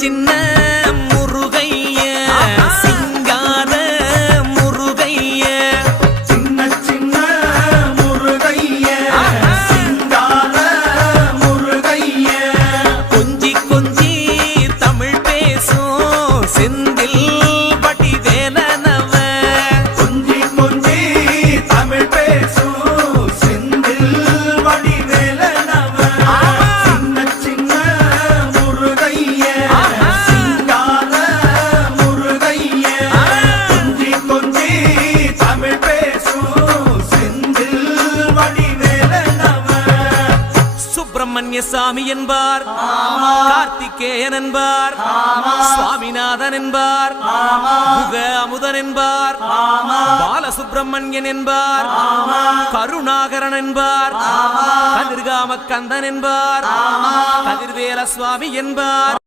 சின்ன முருகைய சிங்கார முருகைய சின்ன சின்ன முருகைய சிங்கார முருகைய கொஞ்சி கொஞ்சி தமிழ் பேசும் செந்தில் வடிவேலனவ கொஞ்சி கொஞ்சி தமிழ் பேசும் செந்தில் வடிவேலனவ சின்ன சின்ன முருகைய சிங்கார முருகைய கொஞ்சி கொஞ்சி தமிழ் பேசும் செந்தில் வடிவேலனவ சுப்பிரமணிய சாமி என்பார், கார்த்திகேயன் என்பார், சுவாமிநாதன் என்பார், முக அமுதன் என்பார், பாலசுப்பிரமணியன் என்பார், கருணாகரன் என்பார், கதிர்காம கந்தன் என்பார், கதிர்வேல சுவாமி என்பார்.